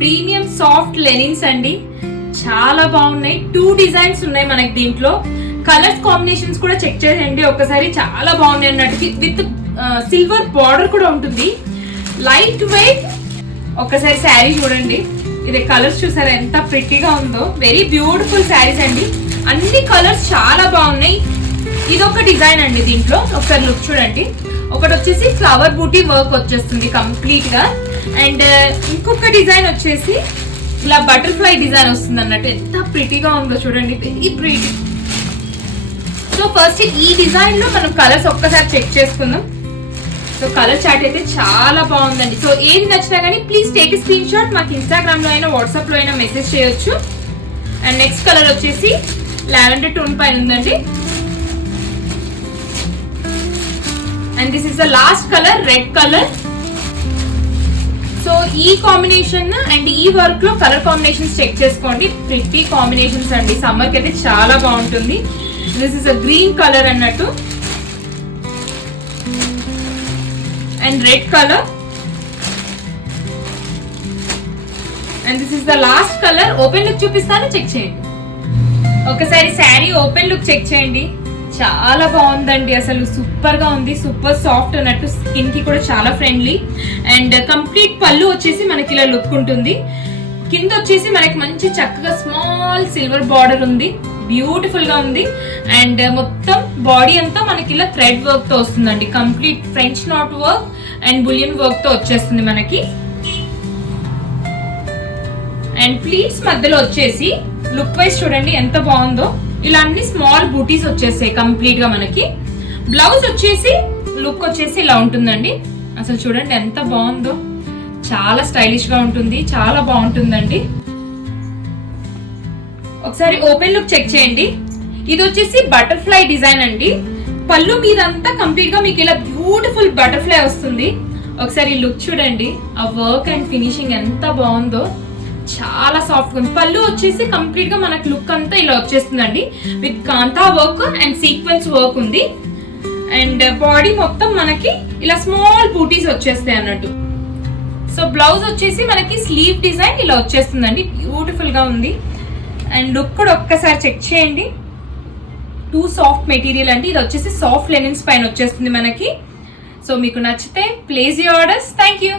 Premium soft linens అండి, చాలా బాగున్నాయి. 2 డిజైన్స్ ఉన్నాయి మనకి దీంట్లో. కలర్స్ కాంబినేషన్స్ కూడా చెక్ చేయండి ఒకసారి, చాలా బాగున్నాయి అన్నట్టు. విత్ సిల్వర్ బార్డర్ కూడా ఉంటుంది, లైట్ వెయిట్. ఒకసారి శారీ చూడండి, ఇది కలర్స్ చూసారా ఎంత ప్రిటీగా ఉందో. వెరీ బ్యూటిఫుల్ శారీస్ అండి, అన్ని కలర్స్ చాలా బాగున్నాయి. ఇదొక డిజైన్ అండి, దీంట్లో ఒకసారి లుక్ చూడండి. ఒకటి వచ్చేసి ఫ్లవర్ బూటీ వర్క్ వచ్చేస్తుంది కంప్లీట్ గా, అండ్ ఇంకొక డిజైన్ వచ్చేసి ఇలా బటర్ఫ్లై డిజైన్ వస్తుంది అన్నట్టు. ఎంత ప్రిటీగా ఉందో చూడండి, వెరీ ప్రిటీ. సో ఫస్ట్ ఈ డిజైన్ లో మనం కలర్స్ ఒక్కసారి చెక్ చేసుకుందాం. సో కలర్ చార్ట్ అయితే చాలా బాగుందండి. సో ఏది నచ్చినా కానీ ప్లీజ్ టేక్ స్క్రీన్ షాట్, మాకు ఇన్స్టాగ్రామ్ లో అయినా వాట్సాప్ లో అయినా మెసేజ్ చేయొచ్చు. అండ్ నెక్స్ట్ కలర్ వచ్చేసి లావెండర్ టోన్ పైన ఉందండి. And this is the last colour, red colour. So ఈ కాంబినేషన్ అండ్ ఈ వర్క్ లో కలర్ కాంబినేషన్స్ చెక్ చేసుకోండి, ప్రిటీ కాంబినేషన్స్ అండి. సమ్మర్ కి అయితే చాలా బాగుంటుంది. This is a green colour అన్నట్టు, and red colour, and this is the last colour. Open look చూపిస్తాను, చెక్ చేయండి ఒకసారి. శారీ ఓపెన్ లుక్ చెక్ చేయండి, చాలా బాగుందండి, అసలు సూపర్ గా ఉంది. సూపర్ సాఫ్ట్ అన్నట్టు, స్కిన్ కి కూడా చాలా ఫ్రెండ్లీ. అండ్ కంప్లీట్ పళ్ళు వచ్చేసి మనకి ఇలా లుక్ ఉంటుంది. కింద వచ్చేసి మనకి మంచి చక్కగా స్మాల్ సిల్వర్ బార్డర్ ఉంది, బ్యూటిఫుల్ గా ఉంది. అండ్ మొత్తం బాడీ అంతా మనకి ఇలా థ్రెడ్ వర్క్ తో వస్తుందండి, complete French knot work and bullion work తో వచ్చేస్తుంది మనకి. అండ్ ప్లీట్స్ మధ్యలో వచ్చేసి లుక్ వైజ్ చూడండి ఎంత బాగుందో. ఇలా అన్ని స్మాల్ బూటీస్ వచ్చేసాయి కంప్లీట్ గా మనకి. బ్లౌజ్ వచ్చేసి లుక్ వచ్చేసి ఇలా ఉంటుందండి. అసలు చూడండి ఎంత బాగుందో, చాలా స్టైలిష్ గా ఉంటుంది, చాలా బాగుంటుందండి. ఒకసారి ఓపెన్ లుక్ చెక్ చేయండి. ఇది వచ్చేసి బటర్ఫ్లై డిజైన్ అండి. పళ్ళు మీదంతా కంప్లీట్ గా మీకు ఇలా బ్యూటిఫుల్ బటర్ఫ్లై వస్తుంది. ఒకసారి లుక్ చూడండి, ఆ వర్క్ అండ్ ఫినిషింగ్ ఎంత బాగుందో, చాలా సాఫ్ట్ ఉంది. పళ్ళు వచ్చేసి కంప్లీట్ గా మనకి లుక్ అంతా ఇలా వచ్చేస్తుందండి, with kantha work and sequence work ఉంది. అండ్ బాడీ మొత్తం మనకి ఇలా స్మాల్ బూటీస్ వచ్చేస్తాయి అన్నట్టు. సో బ్లౌజ్ వచ్చేసి మనకి స్లీవ్ డిజైన్ ఇలా వచ్చేస్తుందండి, బ్యూటిఫుల్ గా ఉంది. అండ్ లుక్ కూడా ఒక్కసారి చెక్ చేయండి. 2 సాఫ్ట్ మెటీరియల్ అండి, ఇది వచ్చేసి సాఫ్ట్ లెనిన్స్ పైన వచ్చేస్తుంది మనకి. సో మీకు నచ్చితే place your orders. Thank you.